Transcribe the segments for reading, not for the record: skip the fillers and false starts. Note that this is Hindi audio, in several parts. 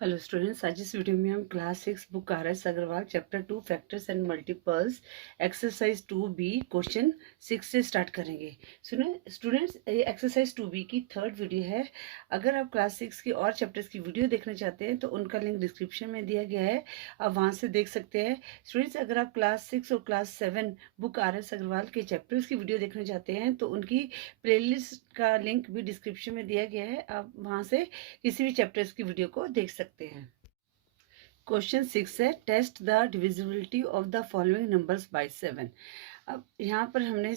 हेलो स्टूडेंट्स, आज इस वीडियो में हम class 6 book RS Agarwal chapter 2 factors and multiples exercise 2B question 6 से स्टार्ट करेंगे। सुनो स्टूडेंट्स, ये एक्सरसाइज 2B की थर्ड वीडियो है। अगर आप क्लास 6 की और चैप्टर्स की वीडियो देखना चाहते हैं तो उनका लिंक डिस्क्रिप्शन में दिया गया है, आप वहाँ से देख सकते हैं। स्टूडेंट्स, अगर आप क्लास 6 और क्लास 7 बुक RS अग्रवाल के चैप्टर्स की वीडियो देखना चाहते हैं तो उनकी प्लेलिस्ट का लिंक भी डिस्क्रिप्शन में दिया गया है, आप वहाँ से किसी भी चैप्टर्स की वीडियो को देख सकते हैं। क्वेश्चन 6 है, test the divisibility of the following numbers by 7। अब यहाँ पर हमने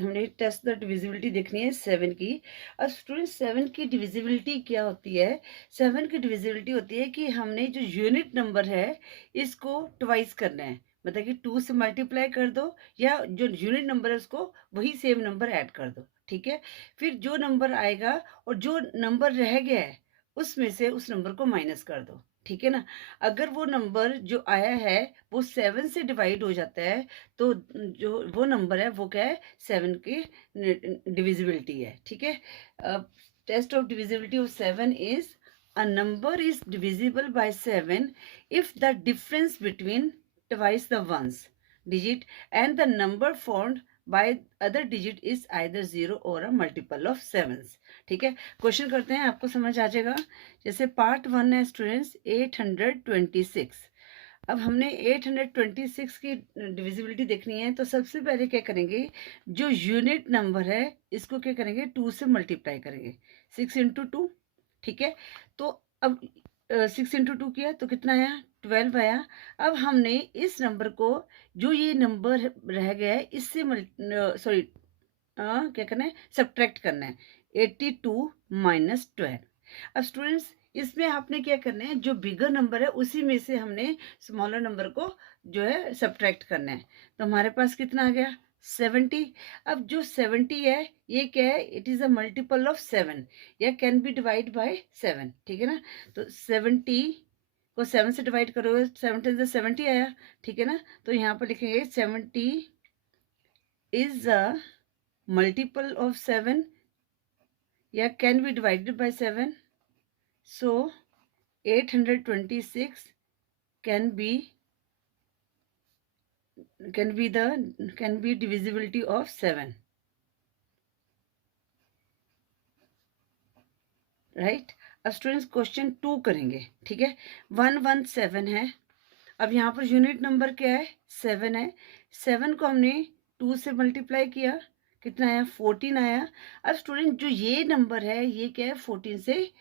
हमने टेस्ट द डिविजिबिलिटी देखनी है 7 की। अब स्टूडेंट्स, 7 की डिविजिबिलिटी क्या होती है? 7 की डिविजिबिलिटी होती है कि हमने जो यूनिट नंबर है इसको ट्वाइस करना है, मतलब कि 2 से मल्टीप्लाई कर दो या जो यूनिट नंबर है उसको वही सेम नंबर ऐड कर दो। ठीक है, फिर जो नंबर आएगा और जो नंबर रह गया है उसमें से उस नंबर को माइनस कर दो। ठीक है ना? अगर वो नंबर जो आया है वो 7 से डिवाइड हो जाता है तो जो वो नंबर है वो क्या है? 7 की डिविजिबिलिटी है। ठीक है, test of divisibility of 7 is a number is divisible by 7 if the difference between twice the ones digit and the number formed by other digit is either 0 or a multiple of 7s। ठीक है, क्वेश्चन करते हैं, आपको समझ आ जाएगा। जैसे पार्ट 1 है स्टूडेंट्स 826। अब हमने 826 की डिविजिबिलिटी देखनी है तो सबसे पहले क्या करेंगे, जो यूनिट नंबर है इसको क्या करेंगे, 2 से मल्टीप्लाई करेंगे। 6 इंटू 2। ठीक है, तो अब 6 इंटू 2 किया तो कितना आया? 12 आया। अब हमने इस नंबर को, जो ये नंबर रह गया है इससे सॉरी क्या करना है, सब्ट्रैक्ट करना है। 82 माइनस 12। अब स्टूडेंट्स, इसमें आपने क्या करना है, जो बिगर नंबर है उसी में से हमने स्मॉलर नंबर को जो है सब्ट्रैक्ट करना है। तो हमारे पास कितना आ गया? 70। अब जो 70 है ये क्या है? It is a multiple of 7 या कैन बी डिवाइड बाय 7। ठीक है ना? तो 70 को 7 से डिवाइड करोगे, 7 70 आया। ठीक है ना? तो यहाँ पर लिखेंगे 70 इज अ multiple of 7 या can be divided by 7, so 826 can be divisibility of 7, right. अब स्टूडेंट्स क्वेश्चन 2 करेंगे। ठीक है, 117 है। अब यहाँ पर यूनिट नंबर क्या है? 7 है। 7 को हमने 2 से मल्टीप्लाई किया, कितना आया? 14 आया। अब स्टूडेंट, जो ये नंबर है ये क्या है? 14 से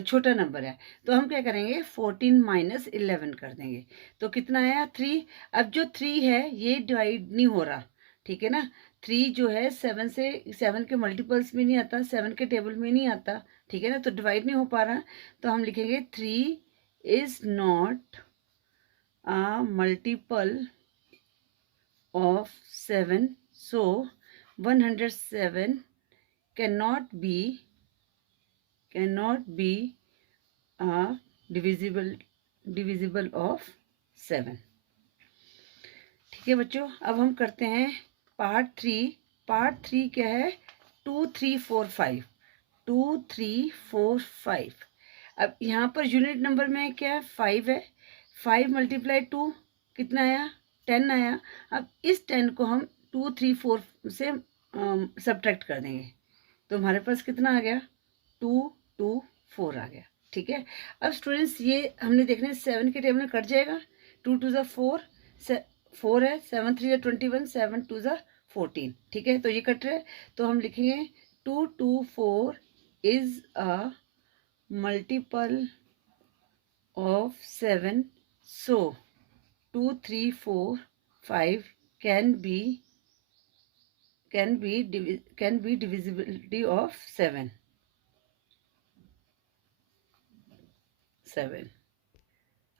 छोटा नंबर है, तो हम क्या करेंगे? 14 माइनस 11 कर देंगे, तो कितना आया? 3। अब जो 3 है ये डिवाइड नहीं हो रहा। ठीक है ना? 3 जो है 7 के मल्टीपल्स में नहीं आता, 7 के टेबल में नहीं आता। ठीक है ना? तो डिवाइड नहीं हो पा रहा, तो हम लिखेंगे 3 is not a multiple of 7, so 107 cannot be a divisible of 7। ठीक है बच्चों, अब हम करते हैं पार्ट 3। पार्ट 3 क्या है? 2 3 4 5। 2 3 4 5। अब यहाँ पर यूनिट नंबर में क्या है? 5 है। 5 मल्टीप्लाई 2 कितना आया? 10 आया। अब इस 10 को हम 2 3 4 से सब्ट्रैक्ट कर देंगे, तो हमारे पास कितना आ गया? 2 2 4 आ गया। ठीक है, अब स्टूडेंट्स ये हमने देखना है 7 के टेबल में कट जाएगा। 2 2 ज़ा 4, 4 है। 7 3 ज़ा 21, 7 2 ज़ा 14। ठीक है, तो ये कट रहा है, तो हम लिखेंगे 2 2 4 is a multiple of 7, so 2 3 4 5 can be divisibility of 7।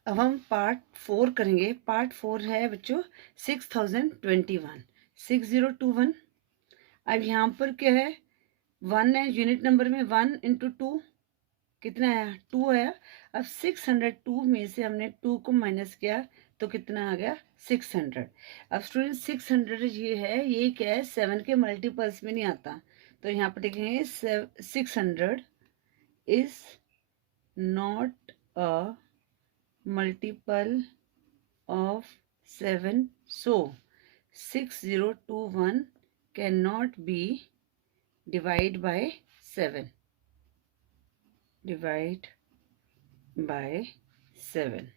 अब हम पार्ट 4 करेंगे। पार्ट 4 है बच्चों 6021, 6021। अब यहाँ पर क्या है? 1 है यूनिट नंबर में। 1 इंटू 2 कितना आया? 2 आया। अब 602 में से हमने 2 को माइनस किया तो कितना आ गया? 600। अब स्टूडेंट 600 ये है, ये क्या है? 7 के मल्टीपल्स में नहीं आता, तो यहाँ पर देखेंगे 600 is not a multiple of 7, so 6021 cannot be divided by 7. Divide by 7.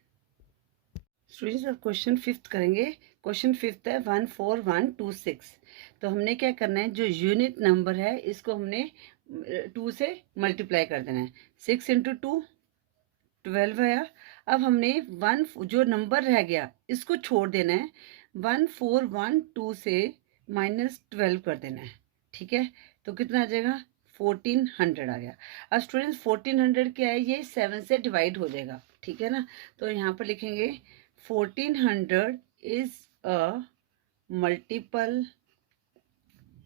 Students अब क्वेश्चन फिफ्थ करेंगे। क्वेश्चन फिफ्थ है 14126। तो हमने क्या करना है, जो यूनिट नंबर है इसको हमने 2 से मल्टीप्लाई कर देना है। 6 इंटू 2 12 आया। अब हमने 1 जो नंबर रह गया इसको छोड़ देना है, 1412 से -12 कर देना है। ठीक है, तो कितना आ जाएगा, 1400 आ गया। अब स्टूडेंट्स 1400 क्या है, ये 7 से डिवाइड हो जाएगा। ठीक है ना, तो यहाँ पर लिखेंगे 1400 is a multiple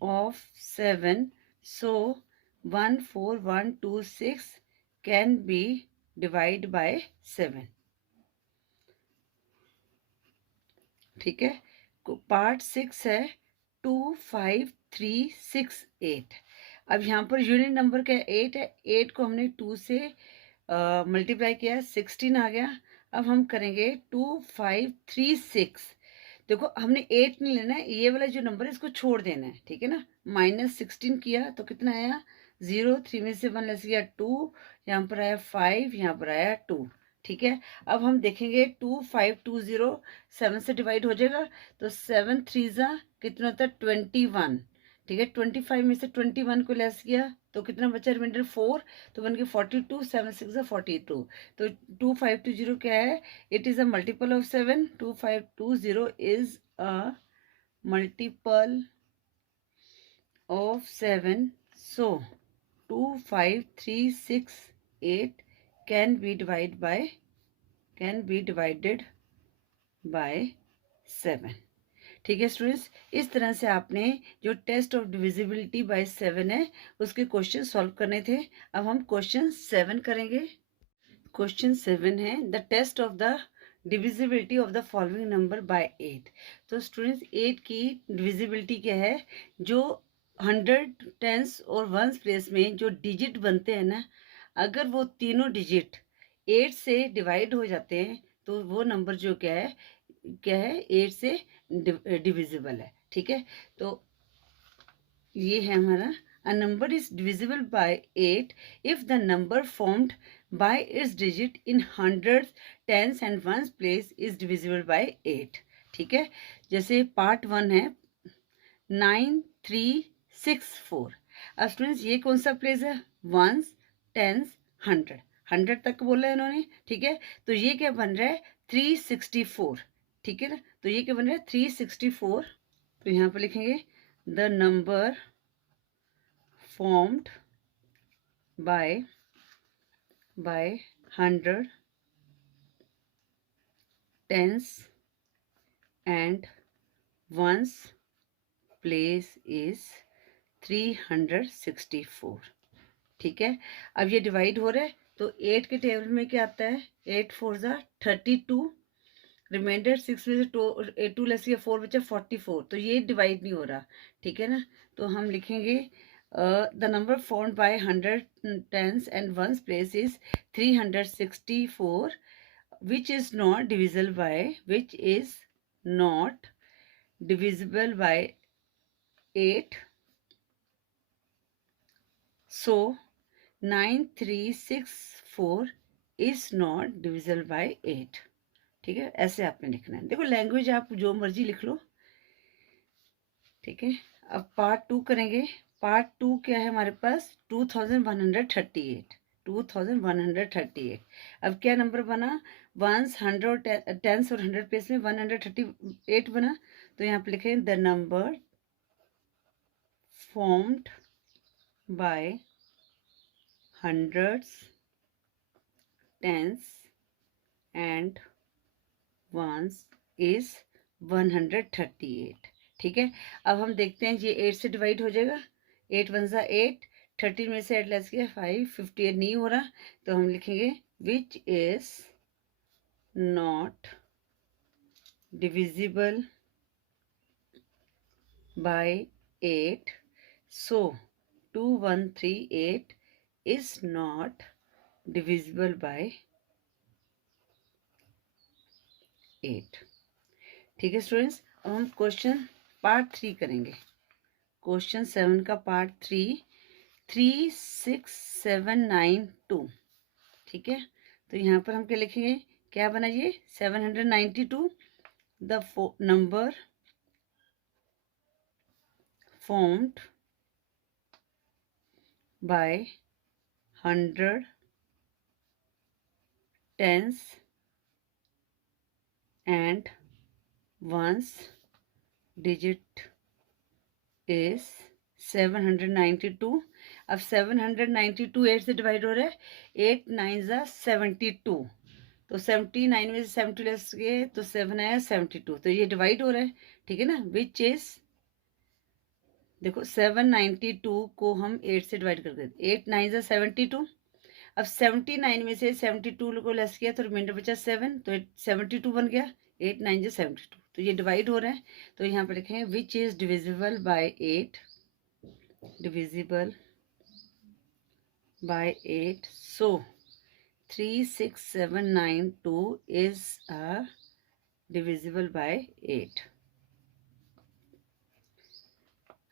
of 7, so 14126 can be divided by 7. ठीक है, पार्ट 6 है 25368। अब यहाँ पर यूनिट नंबर क्या है, 8 है। 8 को हमने 2 से मल्टीप्लाई किया, 16 आ गया। अब हम करेंगे 2536। देखो हमने 8 नहीं लेना है, ये वाला जो नंबर है इसको छोड़ देना है। ठीक है ना, -16 किया तो कितना आया, 0, 3 में से 1 लेस गया 2, यहाँ पर आया 5, यहाँ पर आया 2। ठीक है, अब हम देखेंगे 2520 7 से डिवाइड हो जाएगा, तो 7 3 कितना होता है 21। ठीक है, 25 में से 21 को लेस किया तो कितना बचा, रिमाइंडर 4, तो बन गया 42, 7 6 42। तो 2520 क्या है, it is a multiple of 7। 2520 is a multiple of 7, so 25368 can be divided by 7। ठीक है स्टूडेंट्स, इस तरह से आपने जो टेस्ट ऑफ डिविजिबिलिटी बाय 7 है उसके क्वेश्चन सॉल्व करने थे। अब हम क्वेश्चन 7 करेंगे। क्वेश्चन 7 है the test of the divisibility of the following number by 8। तो स्टूडेंट्स 8 की डिविजिबिलिटी क्या है, जो 100 टेंस और वंस प्लेस में जो डिजिट बनते हैं ना, अगर वो तीनों डिजिट 8 से डिवाइड हो जाते हैं तो वो नंबर जो क्या है 8 से डिविजिबल है। ठीक है, तो ये है हमारा, a number is divisible by 8 if the number formed by its digit in hundreds, tens and ones place is divisible by 8। ठीक है, जैसे पार्ट 1 है 9364। अब स्टूडेंट्स ये कौन सा प्लेस है, वंस, टेंस, 100 तक बोला है इन्होंने। ठीक है, तो ये क्या बन रहा है 364। ठीक है ना, तो ये क्या बन रहा है 364। तो यहाँ पर लिखेंगे the number formed by 100, tens and ones place is 364। ठीक है, अब ये डिवाइड हो रहा है तो 8 के टेबल में क्या आता है, 8 4 32, रिमाइंडर 6 में से 2 लेस किया 4 बचा 44। तो ये डिवाइड नहीं हो रहा। ठीक है ना, तो हम लिखेंगे the number formed by 100 tens and ones place is 364, which is not divisible by 8, so 9364 is not divisible by 8। ठीक है, ऐसे आपने लिखना है। देखो लैंग्वेज आप जो मर्जी लिख लो। ठीक है, अब पार्ट 2 करेंगे। पार्ट 2 क्या है हमारे पास, 2138। अब क्या नंबर बना, वंस, 100 और टेंस और 100 प्लेस में 138 बना। तो यहाँ पे लिखें the number formed by hundreds, tens and ones is 138। ठीक है, अब हम देखते हैं ये 8 से डिवाइड हो जाएगा, 8 1 8, 13 में से 8 लेस किया 5, 58 नहीं हो रहा, तो हम लिखेंगे which is not divisible by 8, so 2138 is not divisible by 8। ठीक है स्टूडेंट्स, अब हम क्वेश्चन पार्ट 3 करेंगे। क्वेश्चन 7 का पार्ट 3, 36792। ठीक है, तो यहाँ पर हम क्या लिखेंगे, क्या बना ये 792, the number formed by 100, tens and ones digit is 792। अब 792 8 से डिवाइड हो रहा है, 8 9 ज़ा 72, तो 79 में से 72 लेस किए तो 7 आया 72, तो ये डिवाइड हो रहा है। ठीक है ना, विच इज, देखो 792 को हम 8 से डिवाइड कर देते, 8 9 ज़ा 72। अब 79 में से 72 को लेस किया तो रिमाइंडर बचा 7, तो 72 बन गया, 8 9 ज़ा 72, तो ये डिवाइड हो रहा है। तो यहाँ पर लिखेंगे which is divisible bye 8, divisible by 8, so 36792 is divisible by 8,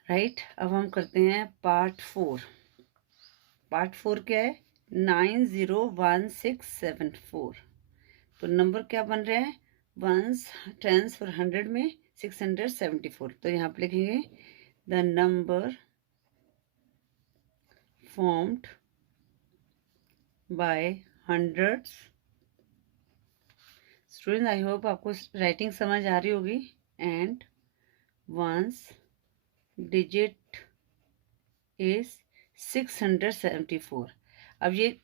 right. अब हम करते हैं पार्ट 4। पार्ट 4 क्या है, 901674। तो नंबर क्या बन रहे हैं, वंस टेंस और 100 में 674, तो यहाँ पे लिखेंगे the number formed by hundreds। Student I hope आपको राइटिंग समझ आ रही होगी। And once digit is 674। अब ये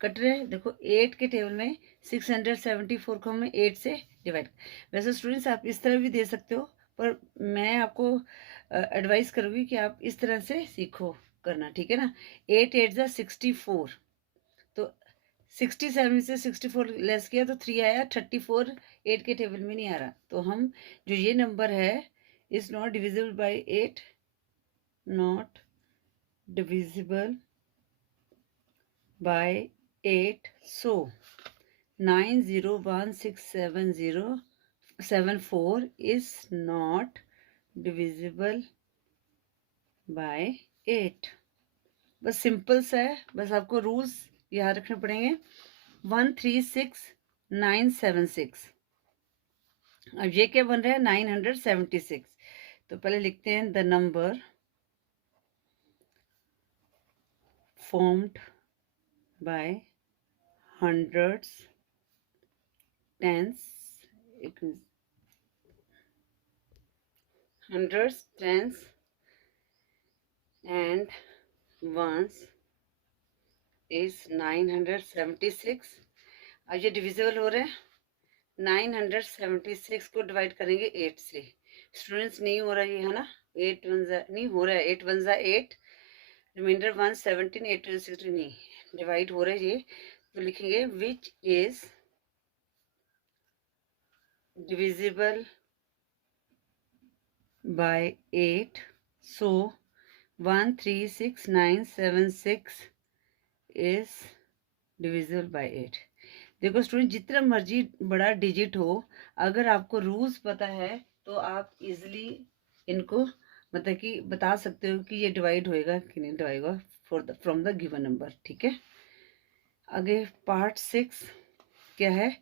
कट रहे हैं, देखो 8 के टेबल में 674 को हमें 8 से डिवाइड। वैसे स्टूडेंट्स आप इस तरह भी दे सकते हो, पर मैं आपको एडवाइस करूँगी कि आप इस तरह से सीखो करना। ठीक है ना, 8 8 ज़ा 64, तो 67 से 64 लेस किया तो 3 आया, 34 8 के टेबल में नहीं आ रहा, तो हम जो ये नंबर है is not divisible by 8, not divisible by 8, so 901674 is not divisible by 8। बस सिंपल सा है, बस आपको रूल्स याद रखने पड़ेंगे। 136976, अब ये क्या बन रहा है 976, तो पहले लिखते हैं the number formed by hundreds, tens, and ones is 976। अब ये डिविजिबल हो रहा है, 976 को डिवाइड करेंगे 8 से। स्टूडेंट्स नहीं हो रहा है ना, 8 1 नहीं हो रहा है, 8 1 8, रिमाइंडर 1 17, 8 2 16 नहीं डिवाइड हो रहा है ये, तो लिखेंगे which is divisible bye 8, so 136976 is divisible bye 8। देखो स्टूडेंट, जितना मर्जी बड़ा डिजिट हो, अगर आपको रूल्स पता है तो आप इजीली इनको मतलब कि बता सकते हो कि ये डिवाइड होएगा कि नहीं डिवाइड होगा फ्रॉम द गिवन नंबर। ठीक है, आगे पार्ट 6 क्या है,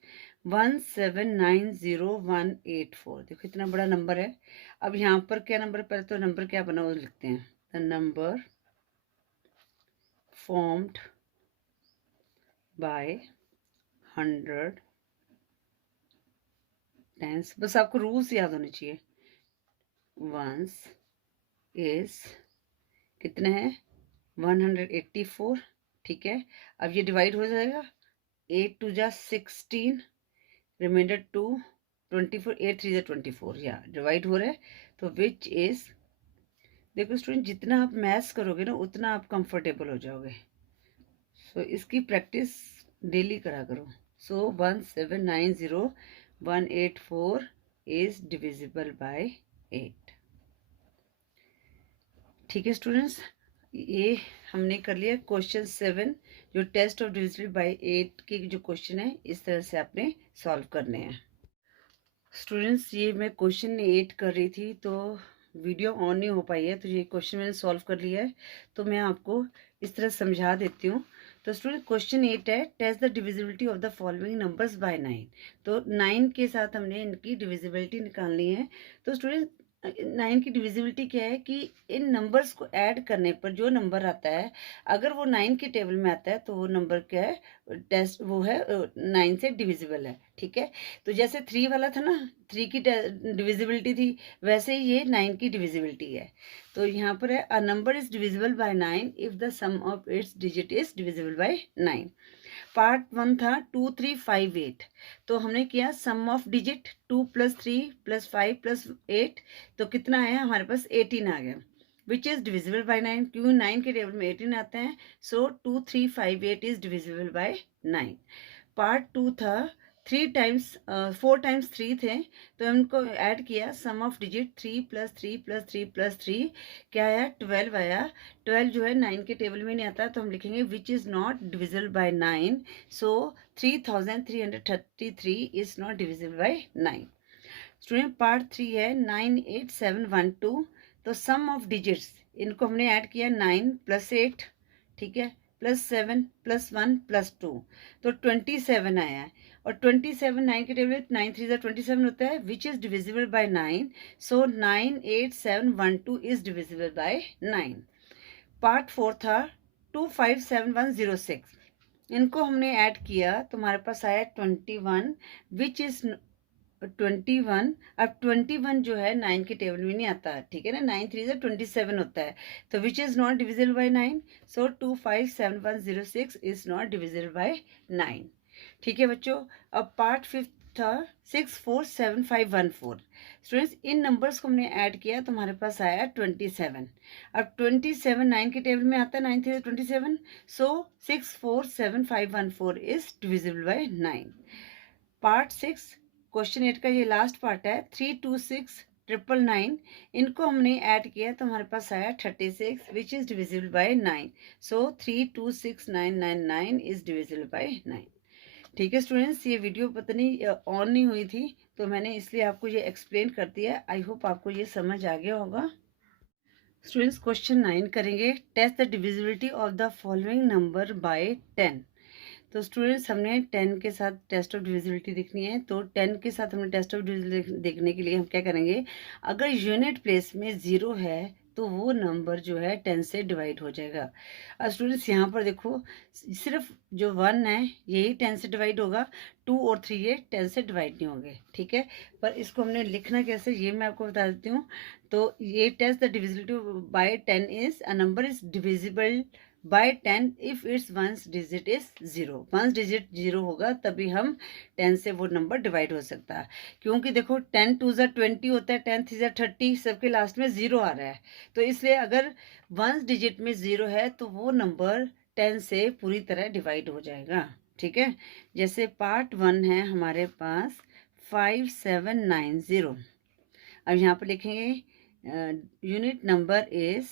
1790184। देखो इतना बड़ा नंबर है। अब यहाँ पर क्या नंबर, पहले तो नंबर क्या बना वो लिखते हैं, the number formed by 100 tens, बस आपको रूल्स याद होने चाहिए। वंस इज कितने हैं 184। ठीक है, अब ये डिवाइड हो जाएगा, 8 2 जा 16, रिमाइंडर 2 24, 8 3 जा 24, या डिवाइड हो रहा है। तो विच इज, देखो स्टूडेंट जितना आप मैथ्स करोगे ना उतना आप कंफर्टेबल हो जाओगे, सो इसकी प्रैक्टिस डेली करा करो। सो 1790184 इज डिविजिबल बाय 8। ठीक है स्टूडेंट्स, ये हमने कर लिया क्वेश्चन 7, जो टेस्ट ऑफ डिविजिबल बाय 8 के जो क्वेश्चन है इस तरह से आपने सॉल्व करने हैं। स्टूडेंट्स ये मैं क्वेश्चन 8 कर रही थी तो वीडियो ऑन नहीं हो पाई है, तो ये क्वेश्चन मैंने सॉल्व कर लिया है, तो मैं आपको इस तरह समझा देती हूँ। तो स्टूडेंट क्वेश्चन 8 है, test the divisibility of the following numbers by 9। तो 9 के साथ हमने इनकी डिविजिबिलिटी निकालनी है। तो स्टूडेंट 9 की डिविजिबिलिटी क्या है कि इन नंबर्स को ऐड करने पर जो नंबर आता है, अगर वो 9 के टेबल में आता है तो वो नंबर क्या है, टेस्ट वो है 9 से डिविजिबल है। ठीक है, तो जैसे 3 वाला था ना, 3 की डिविजिबिलिटी थी, वैसे ही ये 9 की डिविजिबिलिटी है। तो यहाँ पर है, a number is divisible by 9 if the sum of its digit is divisible by 9। Part 1 था 2 3 5 8। तो हमने किया सम ऑफ डिजिट 2 + 3 + 5 + 8, तो कितना आया हमारे पास 18 आ गया, विच इज डिविजिबल बाय 9। क्यों 9 के टेबल में 18 आते हैं, सो 2 3 5 8 इज डिविजिबल बाय 9। पार्ट 2 था 4 टाइम्स 3 थे, तो हमको ऐड किया सम ऑफ डिजिट 3 + 3 + 3 + 3, क्या आया 12 आया। 12 जो है 9 के टेबल में नहीं आता, तो हम लिखेंगे which is not divisible by 9, so 3333 is not divisible by 9। Student part 3 है 9 8 7 1 2। तो सम ऑफ डिजिट्स इनको हमने ऐड किया 9 + 8, ठीक है, +7 +1 +2, तो 27 आया है। और 27 9 के टेबल में 9 3 27 होता है, which is divisible by 9, so 9 8 7 1 2 is divisible by 9। Part 4 था 2 5 7 1 0 6। इनको हमने ऐड किया तो हमारे पास आया 21, विच इज 21। अब 21 जो है 9 के टेबल में नहीं आता, ठीक है ना, 9 3 से 27 होता है, तो which is not divisible by 9, so 2 5 7 1 0 6 is not divisible by 9। ठीक है बच्चों, अब पार्ट 5 था 6 4 7 5 1 4। स्टूडेंट्स इन नंबर्स को हमने ऐड किया तो हमारे पास आया 27। अब 27 9 के टेबल में आता है, 9 3 27, सो 6 4 7 5 1 4 is divisible by 9। Part 6 question 8 का ये लास्ट पार्ट है, 3 2 6 9 9। इनको हमने ऐड किया तो हमारे पास आया 36, which is divisible by 9, so 3 2 6 9 9 9 is divisible by 9। ठीक है स्टूडेंट्स, ये वीडियो पता नहीं ऑन नहीं हुई थी, तो मैंने इसलिए आपको ये एक्सप्लेन कर दिया। आई होप आपको ये समझ आ गया होगा। स्टूडेंट्स क्वेश्चन 9 करेंगे, test the divisibility of the following number by 10। तो स्टूडेंट्स हमने 10 के साथ टेस्ट ऑफ डिविजिबिलिटी देखनी है, तो 10 के साथ हमने टेस्ट ऑफ डिविजिबिलिटी देखने के लिए हम क्या करेंगे, अगर यूनिट प्लेस में 0 है तो वो नंबर जो है 10 से डिवाइड हो जाएगा। अब स्टूडेंट्स यहाँ पर देखो, सिर्फ जो 1 है यही 10 से डिवाइड होगा, 2 और 3 ये 10 से डिवाइड नहीं होंगे, ठीक है। पर इसको हमने लिखना कैसे ये मैं आपको बता देती हूँ। तो ये test the divisibility by 10 is a number is divisible by 10 if its ones digit is 0। Ones digit 0 होगा तभी हम 10 से वो नंबर डिवाइड हो सकता है, क्योंकि देखो 10 2 20 होता है, 10 3 30, सबके लास्ट में 0 आ रहा है, तो इसलिए अगर वंस डिजिट में 0 है तो वो नंबर 10 से पूरी तरह डिवाइड हो जाएगा, ठीक है। जैसे पार्ट 1 है हमारे पास 5790। अब यहाँ पर लिखेंगे unit number is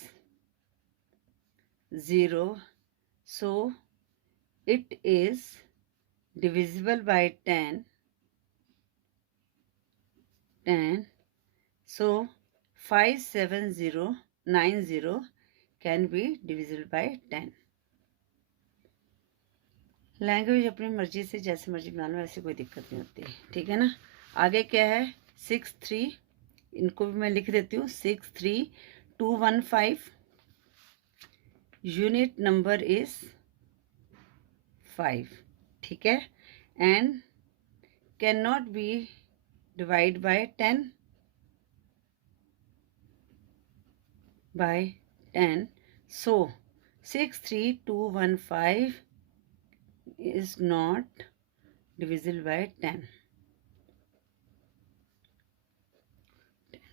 0, so it is divisible by 10, so 57090 can be divisible by 10। Language अपनी मर्जी से जैसे मर्जी बना लो, ऐसी कोई दिक्कत नहीं होती, ठीक है ना। आगे क्या है 6 3, इनको भी मैं लिख देती हूँ, 6 3 2 1 5, यूनिट नंबर इज 5, ठीक है, and can not be divide by 10 by 10, so 63215 is not divisible by 10।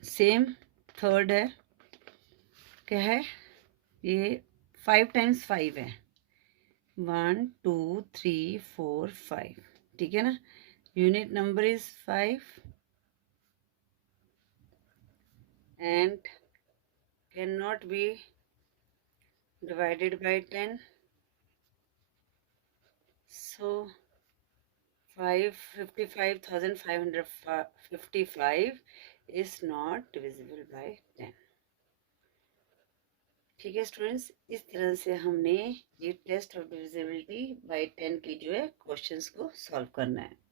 Same third है, क्या है ये 5 टाइम्स 5 है, 1 2 3 4 5, ठीक है ना। Unit number is 5 and cannot be divided by 10, so 55,555 is not divisible by 10. ठीक है स्टूडेंट्स, इस तरह से हमने ये टेस्ट ऑफ डिविजिबिलिटी बाय 10 की जो है क्वेश्चंस को सॉल्व करना है.